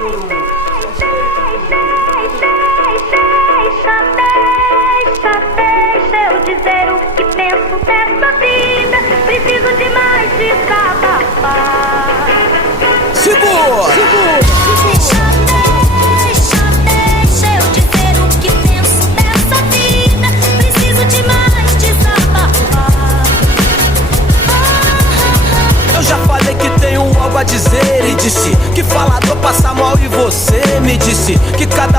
Deixa eu dizer o que penso dessa vida. Preciso de mais desabafar. Segura! Deixa eu dizer o que penso dessa vida. Preciso de mais desabafar. Eu já falei que tenho algo a dizer e disse que falador passa mal e você me disse que cada um